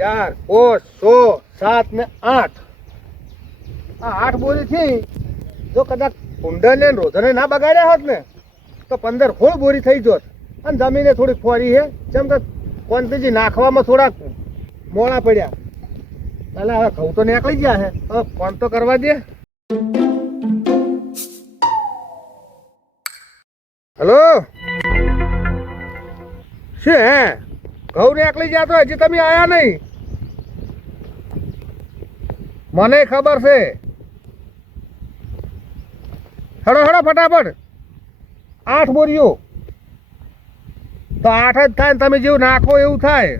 4 5 6 7 ને 8 આ 8 બોરી થી જો કદાચ કુંડલે રોધને ના બગાડ્યા હોત ને તો 15 ખોળ બોરી થઈ જોત. અને જમીને થોડીક ફોરી છે જેમ કે કોંતીજી નાખવામાં થોડાક મોડા પડ્યા. એટલે હવે ઘઉં તો નીકળી ગયા છે, હવે ફોન તો કરવા દે. હલો, શું હે? ઘઉં નીકળી ગયા તો હજી તમે આયા નહીં? મને ખબર છે. હેડો હેડો ફટાફટ. 8 બોરીઓ તો 8 જ થાય ને તમે જેવું નાખો એવું થાય.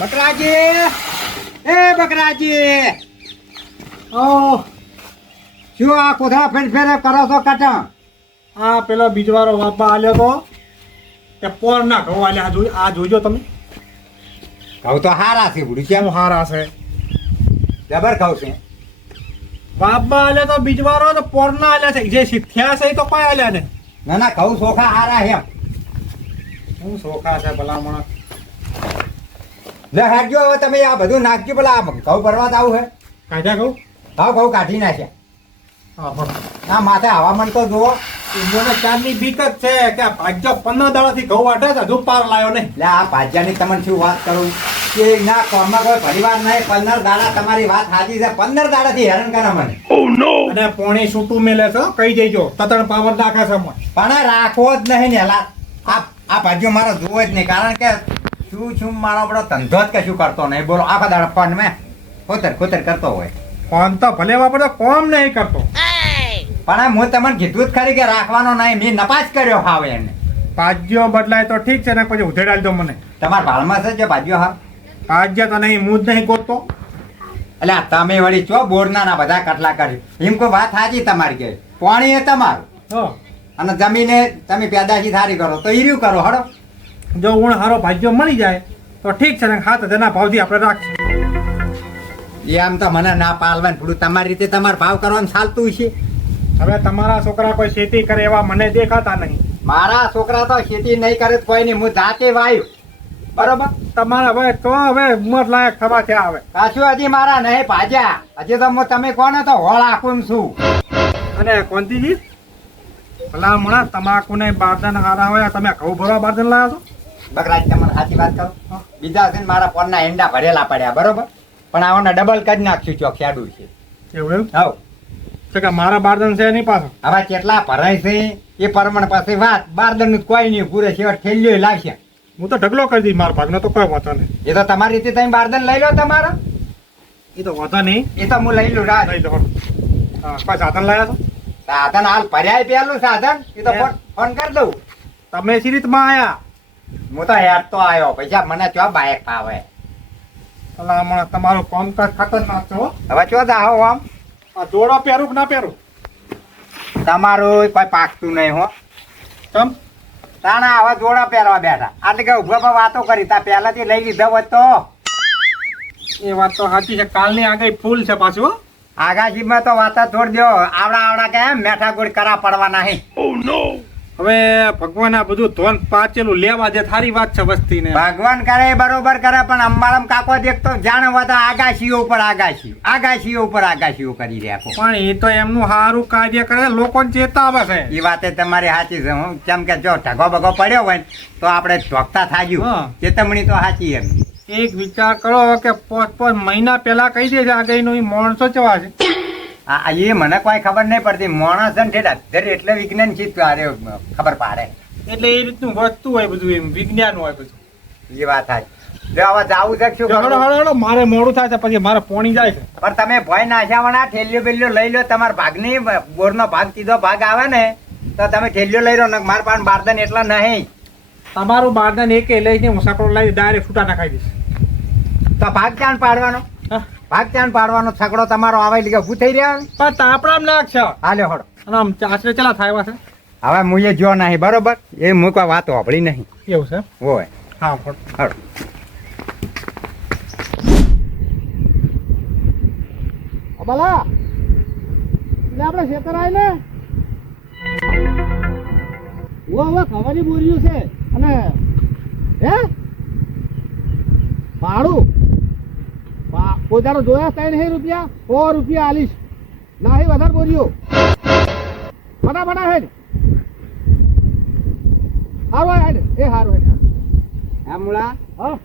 બકરાજી, એ બકરાજી, ઓ શું આ કોથળા ફેર કરો છો કાટા? આ પેલો બીજવાળો વાપા આલ્યો તો તે પોર ના ઘઉં આલ્યા. આ જોજો તમે. ઘઉં તો હારા છે બુડી, કેમ હારા છે. જબર ઘઉં છે. વાપા આલ્યો તો બીજવાળો તો પોર ના આલ્યા છે. જે શીખ્યા છે એ તો કોઈ આલ્યા ને. ના ના ઘઉં ચોખા હારા એમ. શું સોખા છે ભલામણ. લે હાડજો હવે તમે આ બધું નાખજો. પેલા ઘઉં ભરવા આવું હે. કાઢ્યા ઘઉં? હા ઘઉં કાઢી નાખ્યા. હા પણ ના માથે હવામાન તો જુઓ. ઇન્દોને ચાંદની બીક જ છે કે ભાજ્ય 15 દાડાથી ઘઉં વાટે છે, હજુ પાર લાયો નહીં. લે આ ભાજ્યાની તમને શું વાત કરું કે ના કોમમાં કોઈ પરિવાર નહીં. 15 દાડા તમારી વાત સાચી છે. 15 દાડાથી હેરાન કરે મને. અને પોણી છૂટું મેલે છે, કહી દેજો. તતણ પાવર નાખે છે મને. પણ રાખવો જ નહીં ને હેલા. આ ભાજ્યો મારો જોવો જ નહીં. કારણ કે શું મારો બધો ધંધો જ કશું કરતો નહીં. બોલો આખા દાડા ફોન મેં ખોતર કરતો હોય. ફોન તો ભલે વાપરતો, કોમ નહીં કરતો. પણ હું તમને કીધું જ ખરી કે રાખવાનો નહીં. મેં નપાસ કર્યો હાવ એને. ભાજ્યો બદલાય તો ઠીક છે ને પછી ઉધેડાલ દો મને. તમારા ભાળમાં છે જે ભાજ્યો હા? ભાજ્ય તો નહીં, હું જ નહીં ગોતતો. એટલે તમે વળી ચો બોરના ના બધા કટલા કરી. એમ કોઈ વાત સાચી તમારી કે પાણી એ તમારું અને જમીને તમે પેદાશી સારી કરો તો ઈર્યું કરો. હડો જો ઊણ હારો ભાજ્યો મળી જાય તો ઠીક છે ને. 7,000 ભાવથી આપણે રાખીએ. એ આમ તો મને ના પાલવાનું થોડું તમારી રીતે તમારે ભાવ કરવાનું ચાલતું છે. હવે તમારા છોકરા કોઈ ખેતી કરે એવા મને દેખાતા નહીં. મારા છોકરા તો ખેતી નહીં કરે તો કોઈ નહીં. હું જાતે વાયુ બરોબર. તમારા હવે તો હવે ઉંમર લાયક થવા થયા. હવે પાછું હજી મારા નહીં ભાજ્યા. હજી તો હું તમે કોને તો હોળ આખું છું. અને કોંતીજી ભલા મણા તમાકુ ને બારદાન હારા હોય. તમે ઘઉં ભરવા બારદાન લાયા છો? બકરાજ તમને સાચી વાત કરું. બીજા છે ને મારા ફોનના એંડા ભરેલા પડ્યા બરોબર. પણ આઓને ડબલ કરી નાખશું ચોક ખેડું છે. એવું એમ? હવ છે કે મારા બારદાન છે નહીં પાછો. હવે કેટલા ભરાય છે એ પ્રમાણ પાસે વાત. બારદાન નું કોઈ નહીં. પૂરે છેવટ થેલીઓ લાવશે. હું તો ઢગલો કરી દઈશ. મારા ભાગનો તો કોઈ વાંધો નહીં. એ તો તમારી રીતે તમે બારદાન લઈ લો તમારા. એ તો વાંધો નહીં. એ તો હું લઈ લઉં રાત. લઈ લો. હા, કોઈ સાધન લાયા છો? સાધન હાલ ભર્યા પેલું સાધન. એ તો ફોન કરી દઉં. તમે સી રીતમાં આયા? હું તો હેડ તો આવ્યો. પૈસા મને ચો બાઇક ફાવે. ભલા મણા તમારું કામકાજ ખતરનાક છે હો. હવે ચો જાઓ આમ. આ જોડો પહેરું કે ના પહેરું? તમારું કોઈ પાકતું નહીં હો. તમ તાણા હવે જોડા પહેરવા બેઠા. એટલે કે ઉભા વાતો કરી તા પહેલાથી લઈ લીધો હોત તો. એ વાત તો સાચી છે. કાલની આગળ ફૂલ છે પાછું હો. આગાશીમાં તો વાત જ છોડ દો. આવડા કે મેઠા ગોળ કરા પડવાના હે. હવે ભગવાન આ બધું ધોન પાચેલું લેવા દે. થારી વાત છે વસ્તી ને. ભગવાન કરે બરોબર કરે પણ અંબાળમ કાકો દેખતો જાણ બધા આગાશીઓ ઉપર આગાશીઓ કરી રહ્યા. પણ એ તો એમનું સારું કાર્ય કરે, લોકોને ચેતાવે છે. એ વાતે તમારી સાચી છે. હું કેમ કે જો ઢગો બગો પડ્યો હોય તો આપણે ધોકતા થાજ્યું. ચેતવણી તો સાચી એમ. એક વિચાર કરો કે 5 મહિના પહેલા કહી દે છે આગળનું એ માણસો ચવા છે. હા એ મને કોઈ ખબર નહીં પડતી. માણસ છે ને ઠેઠ એટલે વિજ્ઞાન છે ખબર પાડે. એટલે એ રીતનું વસ્તુ હોય બધું, એમ વિજ્ઞાન હોય બધું. એ વાત થાય. જો હવે જાવું છે શું? હળો મારે મોડું થાય છે પછી મારે પોણી જાય છે. પણ તમે ભય નાશાવાના ઠેલ્યો બેલ્યો લઈ લો. તમારા ભાગની બોરનો ભાગ સીધો ભાગ આવે ને તો તમે ઠેલ્યો લઈ લો ને. મારા પાસે બારદાન એટલા નહીં. તમારું બારદાન એક લઈને હું સકડો લઈ ડાયરેક્ટ છૂટા નાખાઈ દઈશ. તો ભાગ ચાણ પાડવાનો. ભાગ ચાણ પાડવાનો છકડો તમારો આવે એટલે ઉભું થઈ રહ્યા. પણ તાપડામ નાખશો. હાલે હળો. અને આમ આશરે ચલા થાય છે. હવે હું એ જો નહીં બરોબર. એ મૂકવા વાત હોભળી નહીં. એવું છે? હોય. હા હળો. ભલા એટલે આપણે ખેતરાય ને હવે ખવાની બોર્યું છે અને હે ભાડું પોતાનો જોયા 3 રૂપિયા 100 રૂપિયા આલીશ નાહી વધારે બોલ્યો ફટાફટ હેડ હારું હેડ એ હારું હેડ હા મુળા હા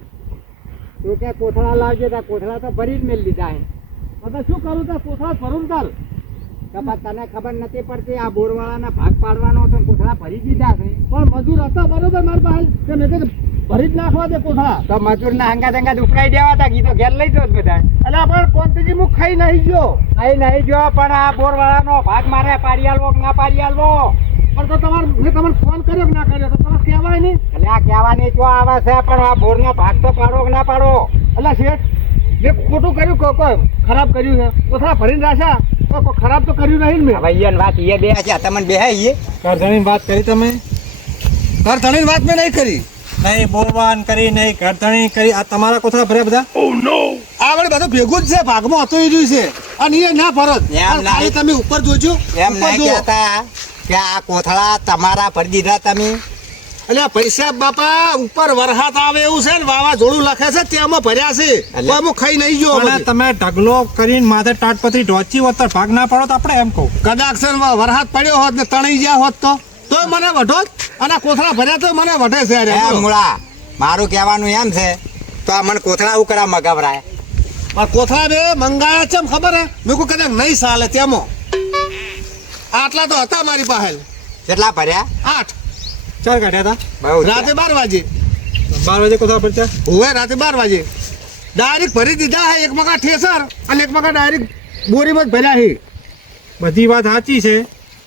તું કે કોથળા લાવજે તા કોથળા તો ભરી જ મેલ લીધા હે હવે શું કરું તો કોથળા ભરું તાલ કપા તને ખબર નથી પડતી આ બોરવાળાના ભાગ પાડવાનો તો કોથળા ભરી દીધા છે પણ મજૂર હતા બરોબર મારી પાસે કે મેં કીધું ભરી જ નાખવા દે કોથળા તો મજૂરના હંગાત ઉપડાઈ દેવા તા કીધું ઘેર લઈ જો બધા અલ્યા પણ કોંતીજી હું ખાઈ નહીં ગયો અહીં નહીં જો પણ આ બોરવાળાનો ભાગ મારે પાડી આલવો કે ના પાડી આલવો પણ તો તમારે મેં તમને ફોન કર્યો કે ના કર્યો તો તમારે કહેવાય નહીં એટલે આ કહેવાની જો આવે છે પણ આ બોરનો ભાગ તો પાડો કે ના પાડો અલ્યા શેઠ મેં ખોટું કર્યું કોઈ ખરાબ કર્યું છે કોથળા ભરીને રાખ્યા કોઈ ખરાબ તો કર્યું નહીં ને મેં હવે ઈયન વાત ઈએ બે છે તમને બે ઈએ ઘરધણીની વાત કરી તમે ઘર ધણીની વાત મેં નહીં કરી નહીં બોલવાન કરી નહીં ઘરધણી કરી આ તમારા કોથળા ભર્યા બધા આ વળી બધું ભેગું જ છે ભાગમાં હતો એ રહ્યું છે અને એ ના ફરજ એમ પણ ખાલી નહીં. તમે ઉપર જોજો એમ ઉપર નહીં જુઓ. કહેતા કે આ કોથળા તમારા ભરી દીધા તમે અલ્યા પૈસા બાપા ઉપર વરસાદ આવે એવું છે ને વાવાઝોડું લખે છે તેમાં ભર્યા છે અલ્યા. હું ખાઈ નહીં ગયો પણ પછી. તમે ઢગલો કરીને માથે ટાટપત્રી ઢોચી હોત તો ભાગ ના પાડો તો આપણે એમ કહું કદાચ છે ને વરસાદ પડ્યો હોત ને તણાઈ ગયા હોત તો મને વઢો જ. અને આ કોથળા ભર્યા તો મને વઢે છે યાર. એ મુળા મારું કહેવાનું એમ છે તો આ મને કોથળા ઉકળા મગાવરાય પણ કોથળા બે મંગાયા છે ખબર હે મેં કોઈ કદાચ નહીં ચાલે તેમાં આટલા તો હતા મારી પાસે કેટલા ભર્યા 8 ચાર કાઢ્યા બહુ રાતે 12 વાગે હતા 12 વાગે કોથળા ભરતા હોવે રાતે 12 વાગે ડાયરેક્ટ ભરી દીધા હે એક મગા ઠેસર અને એક મગા ડાયરેક્ટ બોરીમાં જ ભર્યા હે બધી વાત સાચી છે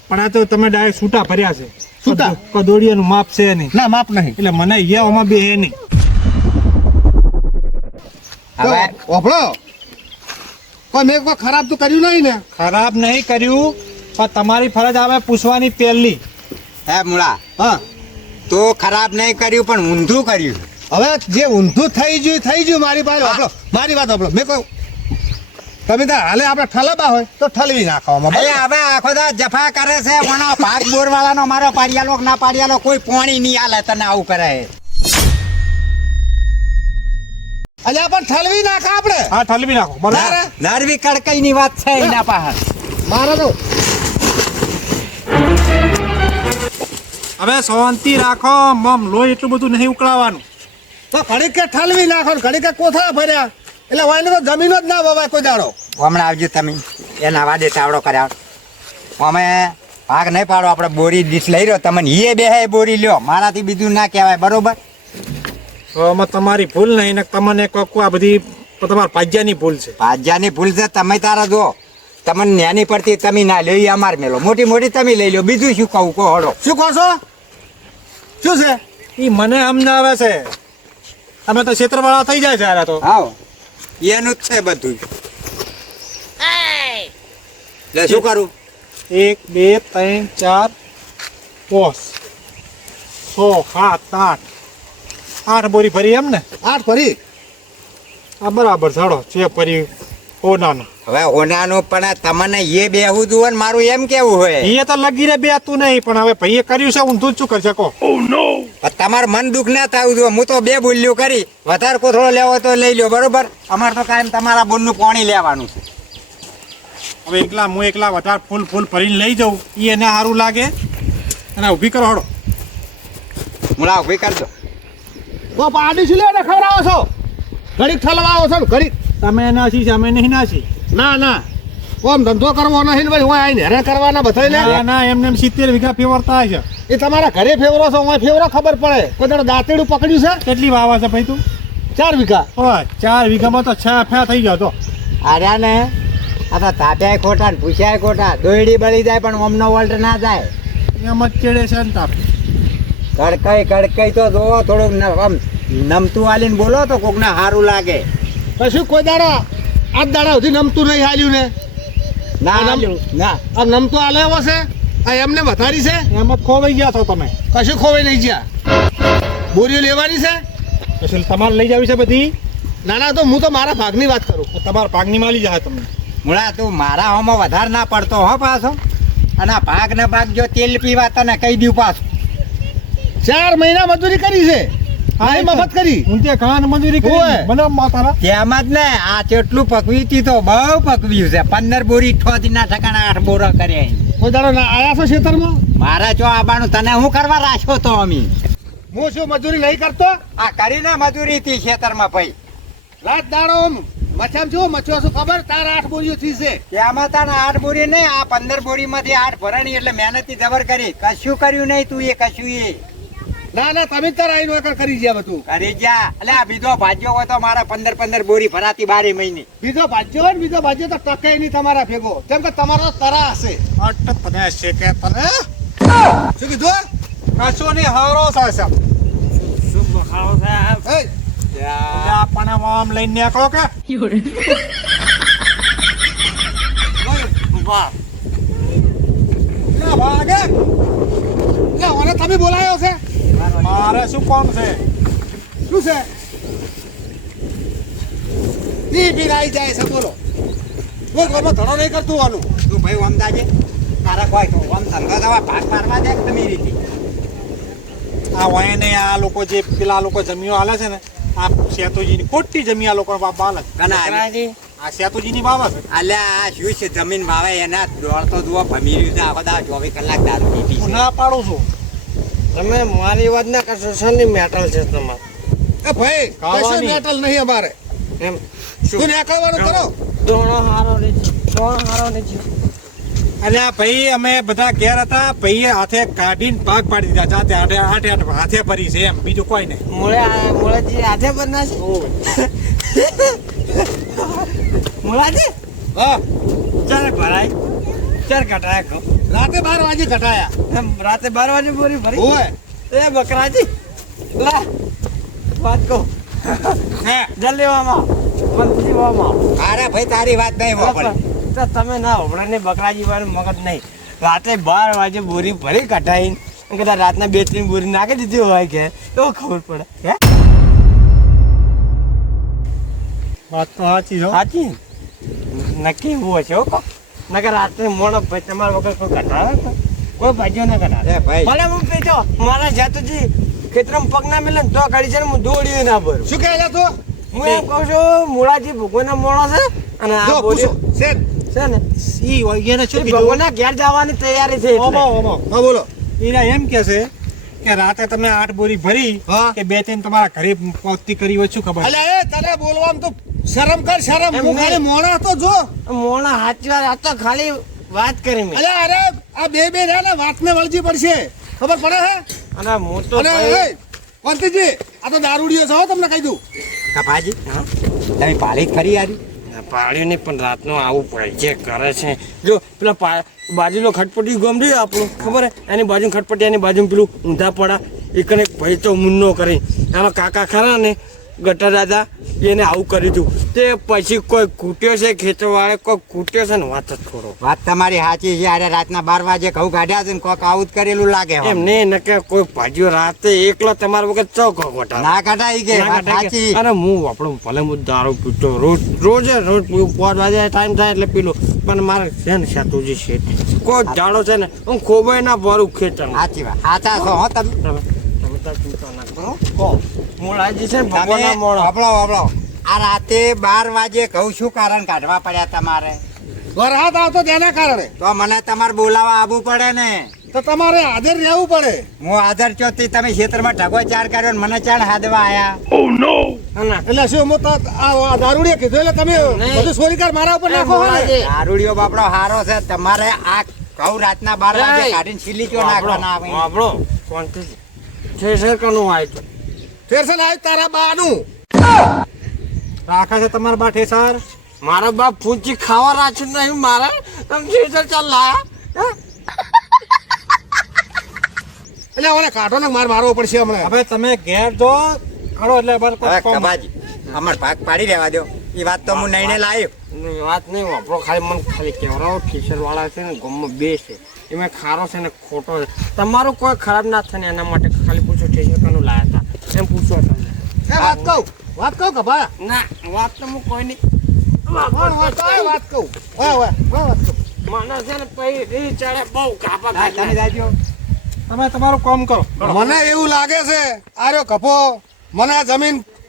પણ આ તો તમે ડાયરેક્ટ છૂટા ભર્યા છે છૂટા? કદોડિયાનું માપ છે નહીં ના માપ નહીં એટલે મને એ ઓમાં બે હે નહીં હવે ઓભળો કોઈ મેં કોઈ ખરાબ તો કર્યું નહીં ને ખરાબ નહીં કર્યું પણ તમારી ફરજ આવે પૂછવાની પહેલી હે મુળા હા તો ખરાબ નહીં કર્યું પણ ઊંધું કર્યું હવે જે ઊંધું થઈ ગયું મારી પાસે ઓભળો મારી વાત ઓભળો મેં કહું તમે તાર હાલે આપણે ઠલબા હોય તો ઠલવી નાખવામાં અરે હવે આખો દા જફા કરે છે કોનો ભાગ બોરવાળાનો મારો પાડિયાલો કે ના પાડિયાલો કોઈ પોણી નહીં આલે તને આવું કરે અલ્યા પણ ઠલવી નાખ આપણે હા ઠલવી નાખો બરાબર નરવી કડકઈ ની વાત છે એના પાસે મારે તો હવે શાંતિ રાખો મમ લોહી એટલું બધું નહીં ઉકળાવવાનું તો ઘડીક કે ઠલવી નાખો ને ઘડીક કે કોથળા ભર્યા એટલે વાયને તો જમીનો જ ના વવાય કોઈ દાડો હમણાં આવજો તમે એના વાદે તાવડો કર્યા અમે ભાગ નહીં પાડો આપણે બોરી ડીશ લઈ રહ્યો તમને એ બે હે બોરી લ્યો મારાથી બીજું ના કહેવાય બરોબર તો આમાં તમારી ભૂલ નહીં ને તમને કોઈ આ બધી તમારા ભાગ્યાની ભૂલ છે ભાજ્યાની ભૂલ છે તમે તારા જો તમને ન્યાની પડતી તમે ના લ્યો એ અમાર મેલો મોટી મોટી તમે લઈ લો બીજું શું કહું કહો હળો શું કહો છો શું છે એ મને અમને આવે છે અમે તો ક્ષેત્રવાળા થઈ જાય છે આરા તો હા એનું જ છે બધું એટલે શું કરું 1 2 3 4 5 6 7 8 8 બોરી ભરી એમ ને 8 ભરી આ બરાબર ચાલો છે ભરી ઓનાનો હવે હોનાનું પણ તમને એ બેહવું જુઓ ને મારું એમ કેવું હોય એ તો લગી રે બે તું નહીં પણ હવે ભાઈએ કર્યું છે ઊંધું જ શું કરશે કહો તમારું મન દુઃખ ના થવું જોઈએ હું તો બે બોલ્યું કરી વધારે કોથળો લેવો તો લઈ લ્યો બરોબર અમારે તો કાયમ તમારા બોલનું પાણી લેવાનું છે હવે હું એકલા વધારે ફૂલ ભરીને લઈ જાઉં એ એને સારું લાગે અને ઊભી કરો હળો મુલા ઉભી કરજો તો પાડી શું લે ખવડાવો છો ઘડીક ઠલવાવો છો ને ઘડીક તમે નાસી છે અમે નહીં નાસી ના ના કોમ ધંધો કરવો નહીં ને ભાઈ હું આઈને હેરાન કરવાના બધાને ના ના એમને એમ 70 વીઘા ફેવરતા છે એ તમારા ઘરે ફેવરો છો હું ફેવરો ખબર પડે કોઈ દાડો દાંતેડું પકડ્યું છે કેટલી વાવા છે ભાઈ તું 4 વીઘા ઓય 4 વીઘામાં તો 6 ફેા થઈ ગયો તો આર્યા ને આ તો તાપ્યાય ખોટા ને પૂછ્યાય ખોટા દોયડી બળી જાય પણ ઓમનો વોલ્ટ ના જાય એમ જ ચેડે છે ને તાપ કડકઈ તો જોવો થોડુંક આમ નમતું આલીને બોલો તો કોકને સારું લાગે કશું કોઈ દાડો આજ દાડા સુધી નમતું નહીં હાલ્યું ને ના નમ- આલ્યું. ના આ નમતું આલે એવો છે આ એમને વધારી છે એમ જ ખોવાઈ ગયા છો તમે કશું ખોવાઈ નહીં ગયા બોરીઓ લેવાની છે પછી તમારે લઈ જાવી છે બધી ના ના તો હું તો મારા ભાગની વાત કરું તો તમારા પાકની માલી જાય તમને મુળા તું મારા હોમાં વધારે ના પડતો હો પાછો અને આ ભાગ ને ભાગ જો તેલ પીવા તને કહી દઉં પાછું 4 મહિના મજૂરી કરી છે હા એ મફત કરી હું તે કાન મજૂરી કરી ઓય. મને માતારા તેમ જ ને આ કેટલું પકવી હતી તો બહુ પકવ્યું છે 15 બોરી 8 દિનના ઠકાણા 8 બોરા કર્યા અહીં. કોઈ દાડો ના આયા છો ખેતરમાં મારા ચો આબાનું તને હું કરવા રાખ્યો તો અમે હું શું મજૂરી નહીં કરતો આ કરીને મજૂરી હતી ખેતરમાં ભાઈ રાત દાડો આમ મચામ છું મચવા શું ખબર તાર 8 બોરીઓ થઈ છે તેમાં તને 8 બોરી નહીં આ 15 બોરીમાંથી 8 ભરણી એટલે મહેનતથી જબર કરી કશું કર્યું નહીં તું એ કશું એ ના ના તમે તાર આઈ નોકર કરી ગયા બધું કરી જા એટલે આ બીજો ભાજ્યો હોય તો મારા 15 બોરી ભરાતી 12 મહિને બીજો ભાજ્યો હોય ને બીજો ભાજ્યો તો ટકે નહીં તમારા ભેગો કેમ કે તમારો તરા હશે અટ તને છે કે તને શું કીધું કશો ને હારો સાહેબ શું બખાડો સાહેબ એ આપણને આમ લઈને નીકળો કે વાહ ના ભાગે લે ઓને તમે બોલાયો છે મારે શું કામ છે શું છે ઈ બિરાઈ જાય છે બોલો કોઈ ઘરમાં ધડો નહીં કરતું આનું તું ભાઈ અમદાજે તારા કોઈ તો આમ ધંધો દવા ભાગ પાડવા દે તમે રીતિ આ વાય ને આ લોકો જે પેલા લોકો જમીઓ હાલે છે ને આ સેતુજીની ખોટી જમી આ લોકો બાપ હાલે છે. કનાજી આ સેતુજીની બાબા છે અલ્યા આ શું છે જમીન ભાવે એના દોડતો દુઓ ભમી રહ્યું છે આખો દા 24 કલાક દારૂ પીધી હું છે ના પાડું છું તમે મારી વાત ના કરશો શની મેટલ છે તમારે એ ભાઈ કશું ખાવાની. મેટલ નહીં અમારે એમ તું નીકળવાનું કરો દોણો હારો ને દોણો હારો ને અલ્યા ભાઈ અમે બધા ઘેર હતા ભાઈએ હાથે કાઢીને ભાગ પાડી દીધા જાતે હાથે ભરી છે એમ બીજું કોઈ નહીં મોળાજી હાથે બના છે મોળાજી હા ચાર ભરાય ચાર કટાય કહો રાતે 12 વાગે ઘટાયા એમ રાતે 12 વાગે બોરી ભરી ઓય એ બકરાજી લા વાત કહો હે જલ્દી વામાં મંત્રી વામાં અરે ભાઈ તારી વાત નહીં વાપર તો તમે ના હોબળે ને બકરાજી વાળું મગજ નહીં રાતે 12 વાગે બોરી ભરી કઢાઈને કદાચ રાતના 2-3 બોરી નાખી દીધી હોય કે તો ખબર પડે હે વાત તો સાચી છો સાચી નક્કી એવું હશે હો કો નકર રાત્રે મોણો ભાઈ તમારા વગર કોઈ કઢાવે તો? કોઈ ભાજ્યો ના કઢાવે એ ભાઈ ભલે હું પીતો મારા જાતુજી ખેતરમાં પગ ના મેલે ને તો કાઢી છે ને હું દોડ્યું ના ભરું શું કહેલા તું હું એમ કહું છું મૂળાજી ભગવાનના મોણો છે અને આ જો બોરી પૂછો શેર છે ને ઈ વગેરે શું એ કીધું ભગવાનના ઘેર જવાની તૈયારી છે એટલે. ઓમો હા બોલો એના એમ કે છે કે રાતે તમે 8 બોરી ભરી હા. કે 2-3 તમારા ઘરે પહોંચતી કરી હોય શું ખબર અલ્યા એ તને બોલવામાં તો શરમ કર શરમ એમ હું નહીં. ખાલી મોણા તો જો મોણા હાચી વાત આ તો ખાલી વાત કરી મેં અલ્યા અરે આ બે રહ્યા ને વાતને વળજી પડશે ખબર પડે હે અને હું તો અને ભાઈ- એ કોંતીજી આ તો દારૂડિયો છે હો તમને કહી દઉં કપાજી હા? તમે પાલી ખરી યારી પાડ્યું નહીં પણ રાતનું આવું પડે જે કરે છે જો પેલા બાજુનો ખટપટી ગમડી આપણું ખબર હે એની બાજુ ખટપટી એની બાજુ પેલું ઊંધા પડા એકને ભાઈ તો મુન્નો કરી આમાં કાકા ખરા ને ગટર દાદા એને આવું કર્યું હતું તે પછી કોઈ કૂટ્યો છે ખેતરવાળે કોઈ કૂટ્યો છે ને વાત જ છોડો વાત તમારી સાચી છે અરે રાતના 12 વાગે ઘઉં કાઢ્યા છે ને કોક આવું જ કરેલું લાગે એમ નહીં નકે કોઈ ભાજ્યો રાતે એકલો તમારા વગર ચોક ગોટા ના કાઢાઈ કે વાત સાચી અરે હું આપણો ભલે હું દારૂ પીતો રોજ પીવું 5 વાગે ટાઈમ થાય એટલે પીલું પણ મારે છે ને સાતુજી છે કોઈ જાડો છે ને હું ખોબાઈ ના ભરું ખેતર સાચી વાત સાચા છો હો તમે તમે તો ચિંતા ના કરો કહો મોળાજી છે ને તમે ભગવાનના મોળા વાપરો આ રાતે 12 વાગે ઘઉં શું કારણ કાઢવા પડ્યા તમારે વરસાદ આવતો તેના કારણે તો મને તમારે બોલાવા આવવું પડે ને તો તમારે હાજર રહેવું પડે હું આધાર ચોથી તમે ખેતરમાં ઢગો ચાર કર્યો ને મને ચાણ હાદવા આયા ના એટલે શું હું તો આ દારૂડિયા કીધું એટલે તમે નહીં. બધું સોરીકાર મારા ઉપર નાખો હો ને? મોળાજી. દારૂડિયો બાપડો હારો છે તમારે આ ઘઉં રાતના 12 વાગે કાઢીને છીલી ચો નાખવાના આવે આપણો શાંતિથી છે સર કનું આય તો ફેરસન આવી તારા બાનું રાખે છે તમારા બાઠે સર મારા બાપ પૂંચી ખાવા રાખ્યું નહીં મારા તમે છે સર ચાલ લાયા એટલે ઓને કાઢો ને મારવો પડશે હમણાં હવે તમે ઘેર જો કાઢો એટલે અમારે કોઈ હવે કામ કબાજી અમાર ભાગ પાડી રહેવા દો એ વાત તો હું નહીં લાવ્યો નહીં, વાત નહીં વાપરો ખાલી મને ખાલી કહેવરાવો ટીચર વાળા છે ને ગમમાં બે છે એમાં ખારો છે ને ખોટો છે તમારું કોઈ ખરાબ ના થાય ને એના માટે ખાલી પૂછો ટીચર કનું લાયા હતા એમ પૂછો તમે એ વાત કહું કે ભાઈ ના વાત તો હું કોઈ નહીં વાત કહું વાત કહું મને છે ને પછી રી ચડે બહુ કાપા હા, તમે જાજો. તમે તમારું કામ કરો મને એવું લાગે છે આર્યો કપો મને આ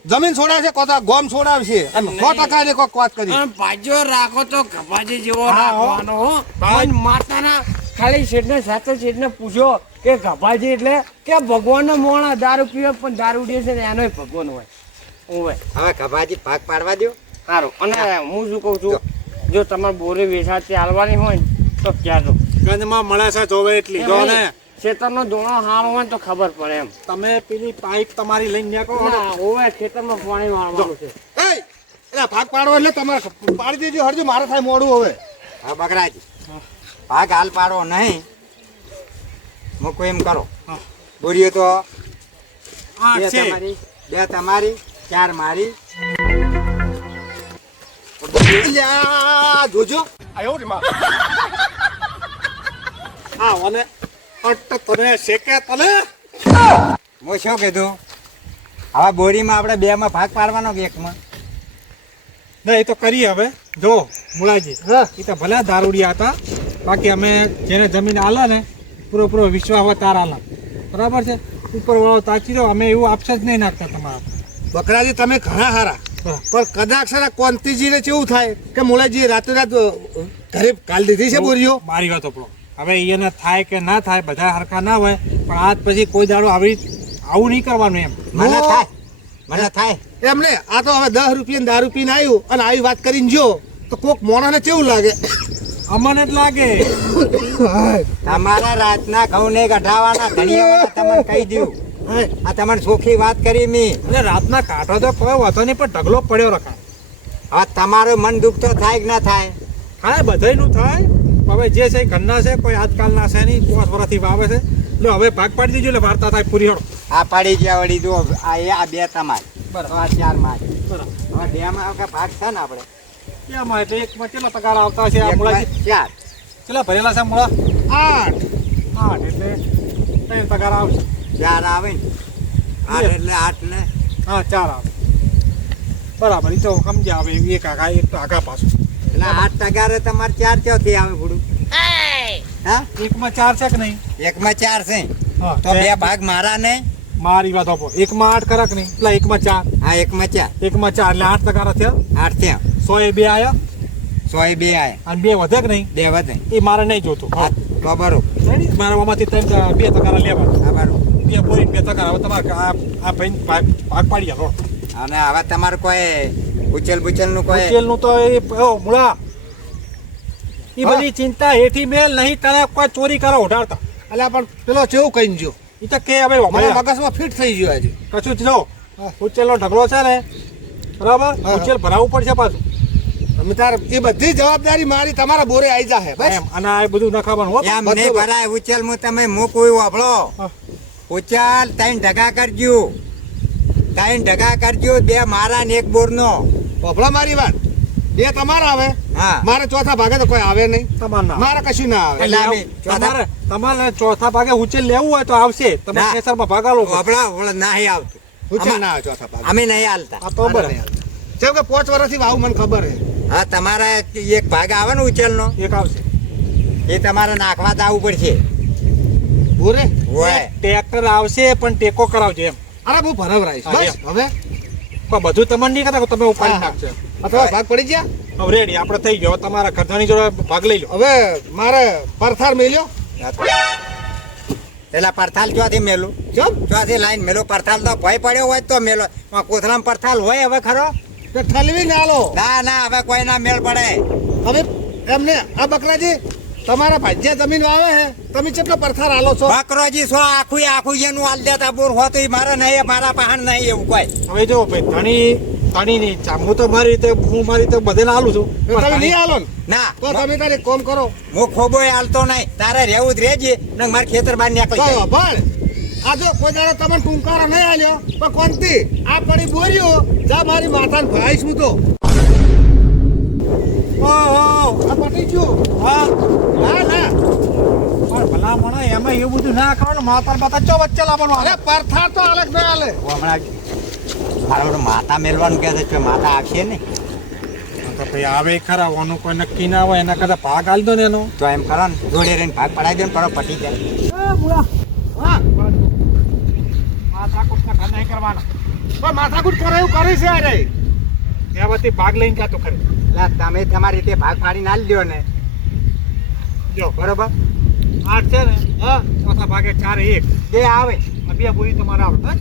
જમીન છોડાવશે કોતા ગોમ છોડાવશે અને 100% ને કોક વાત કરી અને ભાઈઓ રાખો તો ગભાજી જેવો હા, હો. રાખવાનો હો પણ માતાના ખાલી શેઠને સાચો શેઠને પૂછો કે ગભાજી એટલે કે ભગવાનનો મોણા દારૂ પીવે પણ દારૂ ઉડે છે ને એનોય ભગવાન હોય ઓવે હવે કબાજી ભાગ પાડવા દો. સારું અને હું શું કહું છું જો તમારે બોરી વેચાતી હાલવાની હોય ને તો કહેજો ગંજમાં મળે છે જોવે એટલી જો ને ખેતરનો ધોણો સારો હોય ને તો ખબર પડે એમ તમે પેલી પાઇપ તમારી લઈને નીકળો ને. ના, ઓવે ખેતરમાં પાણી વાળવાનું છે એ એટલે ભાગ પાડો એટલે તમારે પાડી દેજો હરજો મારે થાય મોડું હવે હવે બકરાજી ભાગ હાલ પાડો નહીં. મૂકો એમ કરો. હા. બોરીઓ તો આ બે છે તમારી, 2 તમારી, 4 મારી. અલ્યા, જોજો હા અને અટ્ટ તને શેકે તને હું શું કીધું હવે બોરીમાં આપણે 2માં ભાગ પાડવાનો કે 1માં? ના એ તો કરીએ હવે જો મુળાજી હા. એ તો ભલે દારૂડિયા હતા બાકી અમે જેને જમીન આલે ને પૂરો વિશ્વાસ હોય તાર આલા બરાબર છે ઉપર વાળો તાચી રહ્યો અમે એવું આપશે જ નહીં નાખતા તમારા બકરાજી તમે ઘણા હારા હા. પણ કદાચ છે કોંતીજીને કેવું થાય કે મોલાજી રાતે રાત ઘરે કાલ દીધી છે બોરીઓ મારી વાત આપણો હવે એને થાય કે ના થાય બધા હરખા ના હોય પણ આજ પછી કોઈ દાડો આવું નહીં કરવાનું એમ મને થાય એમને આ તો હવે 10 રૂપિયા દારૂ પીને આવ્યું અને આવી વાત કરીને જો તો કોક મોણાને કેવું લાગે અમને જ લાગે તમારા રાતના ઘઉં ને કઢાવાના ધનિયા તમને કહી દઉં. આ તમને ચોખ્ખી વાત કરી મી. એટલે રાતના કાંઠો તો કોઈ વાતો નહીં પણ ઢગલો પડ્યો રખાય હવે તમારું મન દુઃખ તો થાય કે ના થાય? થાય બધાયનું થાય હવે જે છે એ ઘરના છે કોઈ આજકાલના છે નહીં 5 વર્ષથી વાવે છે એટલે હવે ભાગ પાડી દીજો એટલે વાર્તા થાય પૂરી હળો આ પાડી ગયા વળી જો આ 2 તમારી, બરાબર. આ 4 મારી. બરાબર હવે 2માં ભાગ છે ને આપણે એમાં એટલે એકમાં કેટલા તગાર આવતા છે આ મુળાજી 4. કેટલા ભરેલા છે મુળા 8 8 એટલે 3 તગાર આવશે 4 આવે ને 8 એટલે 8 ને હા 4 આવે બરાબર એ તો સમજ્યા હવે એક આગા એક તો આગા પાછું એટલે 8 ટકારે તમારે 4 ચોથી આવે ભૂડું. હા એકમાં 4 છે કે નહીં 1માં 4 છે હા તો 2 ભાગ મારા ને મારી વાત આપો એકમાં 8 કરાક નહીં એટલે એકમાં 4 હા 1માં 4 એકમાં 4 એટલે 8 તગાર થયા 8 થયા 100 એ 2 આયા 100 એ 2 આયા અને 2 વધે કે નહીં 2 વધે. એ મારે નહીં જોતું હા તો બરોબર. મારા આમાંથી 2 તગારા લેવા હા બરોબર. 2 બોરી 2 તગારા હવે તમારે આ ભાઈ ભાગ પાડી આલો અને હવે તમારે કોઈ ઉચેલ બુચેલ નું કોઈ ઉકેલનું તો એ મુળા એ બધી ચિંતા હેઠી મેલ નહીં તને કોઈ ચોરી કરો ઉઠાડતા અલ્યા પણ પેલો કેવું કહીને જો એ તો કે હવે મને મને મગજમાં ફિટ થઈ ગયો આજે કશું જ જો ઉચેલનો ઢગલો છે ને બરાબર હા. ઉચેલ ભરાવવું પડશે પાછું તમે તાર એ બધી જવાબદારી મારી તમારા બોરે આવી જાહે બસ એમ અને આ બધું નખાવાનું હો એમ નહીં ભરાય ઉચેલ માં તમે મૂકવું વાપરો. હા. ઉચેલ 3 ઢગા કરજો, 3 ઢગા કરજો, 2 મારા ને 1 બોર નો. પોપડા મારી વાત એ તમારા આવે હા મારે ચોથા ભાગે તો કોઈ આવે નહીં તમારે ના મારે કશું ના આવે એટલે અમે તમારે તમારે ચોથા ભાગે ઉચેલ લેવું હોય તો આવશે તમે ના. કેસરમાં ભાગ આલો વાપરા નહીં આવતું. ઉચેલ ના આવે ચોથા ભાગે અમે નહીં હાલતા. આ તો બરાબર જેમ કે 5 વર્ષથી વાવું મને ખબર છે હા તમારા એક ભાગ આવે ને ઉચેલ નો એક આવશે એ તમારે નાખવા તો આવવું પડશે. બોરે હોય ટ્રેક્ટર આવશે પણ ટેકો કરાવજો એમ અરે બહુ ભરવરાઈશ હા, બસ હવે પણ બધું તમને નહીં કરતા તમે ઉપાડી હા. નાખશે અથવા ભાગ પડી ગયા હવે રેડી આપણે થઈ ગયો હવે તમારા ઘરધાની જોડે ભાગ લઈ લો હવે મારે પરથાર મેલ્યો પેલા પરથાલ ચોથી મેલું ચમ ચોથી લાઈન મેલો. પરથાલ તો ભય પડ્યો હોય તો મેલો. કોથરામાં પરથાલ હોય હવે ખરો? તો ઠલવી ના લો ના ના હવે કોઈ ના મેળ પડે. હવે એમને આ બકરાજી તમારા ભાજ્યા જમીન વાવે હે તમે કેટલો પરથાર આલો છો બકરોજી સો આખું એનું હાલ દેતા બોર હોતું ઈ મારે નહીં, મારા પહાણ નહીં એવું કોઈ. હવે જો ભાઈ ધણી નહીં હું તો મારી રીતે બધાને આલું છું તો તમે નહીં આલો ને ના તો તમે તારે કોમ કરો હું ખોબોય હાલતો નહીં. તારે રહેવું જ રહેજે ને મારે ખેતર બહાર નીકળી તો જાય. ભાઈ આ જો કોઈ દાડો તમને ટૂંકારો નહીં આલ્યો પણ કોનતી આ પડી બોર્યો જા મારી માતાને ભાઈ છું તો આ પટી ગયું હા ના ના પણ ભલા મને એમાં એવું બધું ના કરવાનું માતા બાતા ચો વચ્ચે લાવવાનું અરે પરથાર તો અલગ ના આલે હમણાં મારો માતા મેલવાનું કહે છે માતા આવશે ને તો ભાઈ આવે ખરા ઓનું કોઈ નક્કી ના હોય એના કરતા ભાગ આલી દો ને એનો તો એમ કરો ને જોડે રહીને ભાગ પડાવી દો ને પરો પટી જાય. હા હા માતા કુટના ઘર નહીં કરવાના પણ માથાકૂટ કરે એવું કરે છે અરે ત્યાં બધી ભાગ લઈને જાતો ખરી એટલે તમે તમારી રીતે ભાગ પાડીને આલી લ્યો ને જો બરોબર 8 છે ને હા ચોથા ભાગે 4 1 જે આવે આ બે બોરી તમારે આવે બસ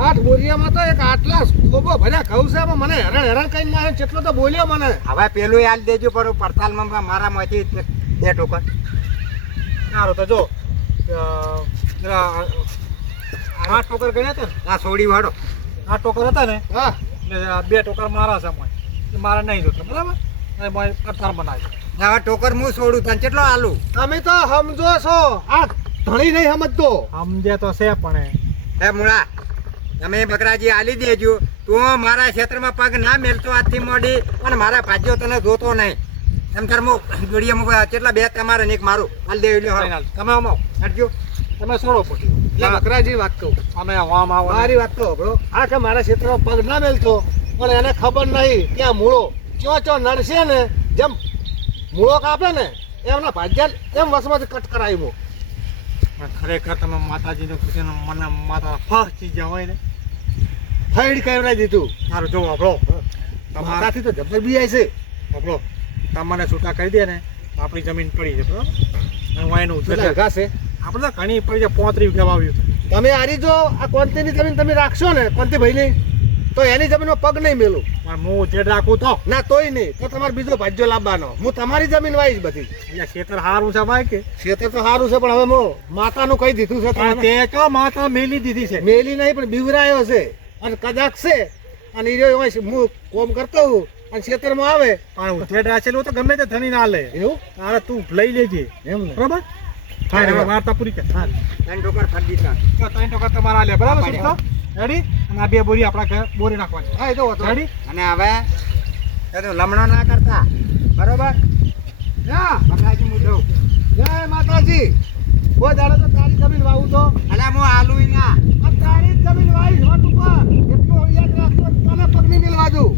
8 બોરિયામાં તો એક આટલા ગોબો ભર્યા ઘઉં છે એમાં મને હેરાન કરીને નાખે કેટલો તો બોલ્યો મને હવે પેલું આલી દેજો પણ પડતાલમાં મારામાંથી 2 ટોકન સારું તો જો પેલા 8 ટોકર ગણ્યા હતા ને આ સોડી વાળો 8 ટોકર હતા ને હા એટલે 2 ટોકર મારા છે મોય એ મારે નહીં જોતો બરાબર અને મોય અતાર બનાવી હવે ટોકર હું છોડું તને કેટલો આલું તમે તો સમજો છો આ ધણી નહીં સમજતો સમજે તો છે પણ હે મુળા તમે બકરાજી આલી દેજો તું મારા ક્ષેત્રમાં પગ ના મેલતો આજથી મોડી અને મારા ભાજ્યો તને જોતો નહીં એમ તાર હું જોડીએ કેટલા 2 તમારે ને 1 મારું આલી દેવી લ્યો તમે આવો હટજો તમે છોડો પછી એટલે બકરાજી વાત કહું અમે વામ આવો મારી વાત કહો બરો આ કે મારા ક્ષેત્રમાં પગ ના મેલતો પણ એને ખબર નહીં કે આ મૂળો ચો નડશે ને જેમ મૂળો કાપે ને એમના ભાજ્યા એમ વસમાંથી કટ કરાવ્યું ખરેખર તમે માતાજીને ખુશીને મને માતા ફાસ્ટી જવાય ને ફાઈડ કરાવી દીધું સારું જો આપણો તમારા માતાથી તો જબર બી આવી છે આપણો તમને છૂટા કરી દે ને તો આપણી જમીન પડી છે બરાબર અને હું એનું કેટલા ઘા છે આપણે તો ઘણી પડી છે 35 વીઘા વાવ્યું છે તમે આરી જો આ કોંતીની જમીન તમે રાખશો ને કોંતી ભાઈની તો એની જમીનમાં પગ નહીં મેલું પણ હું જેડ રાખું તો ના તોય નહીં તો તમારે બીજો ભાજ્યો લાવવાનો હું તમારી જમીન વાઈશ બધી એટલે ખેતર સારું છે ભાઈ કે ખેતર તો સારું છે પણ હવે હું માતાનું કહી દીધું છે પણ તમને. તે તો માતા મેલી દીધી છે મેલી નહીં પણ બીવરાયો છે અને કદાચ છે અને ઈ હું કોમ કરતો હોઉં અને ખેતરમાં આવે પણ હું જેડ રાખેલું તો ગમે તે ધણી ના લે એવું તારે તું લઈ લેજે એમ ને બરાબર હા બરાબર. વાર્તા પૂરી કર હા 3 ટોકર ફરી દીધા તો 3 ટકા તમારા લે બરાબર સુરતો રેડી અને આ 2 બોરી આપણા ઘરે બોરી નાખવાની હા એ તો વાંધો નહીં. રેડી અને હવે એ તો લમણો ના કરતા બરોબર હા બકરાજી હું દઉં જય માતાજી કોઈ દાડો તો તારી જમીન વાવું તો અલ્યા હું આલું ના આ તારી જ જમીન વાઈશ વટ ઉપર એટલું યાદ રાખજો તને પગની મિલવા દઉં